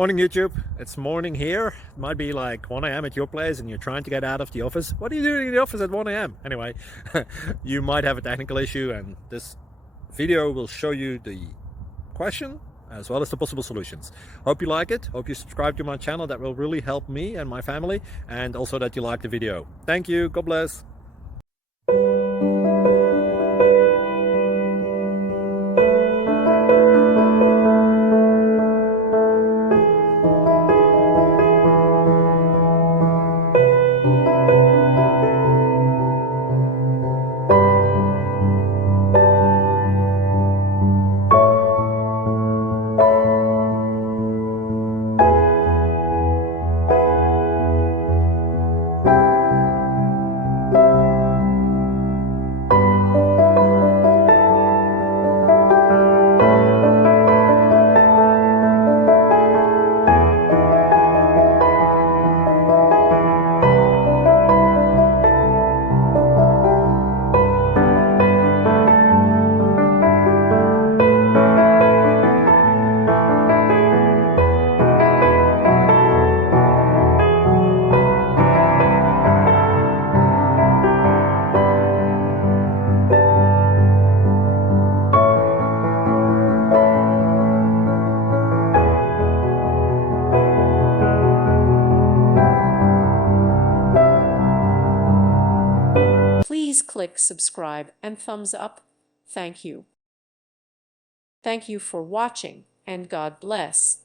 Morning YouTube, it's morning here. It might be like 1 a.m. at your place and you're trying to get out of the office. What are you doing in the office at 1 a.m.? Anyway, you might have a technical issue and this video will show you the question as well as the possible solutions. Hope you like it, hope you subscribe to my channel. That will really help me and my family, and also that you like the video. Thank you, God bless. Please click subscribe and thumbs up. Thank you. Thank you for watching, and God bless.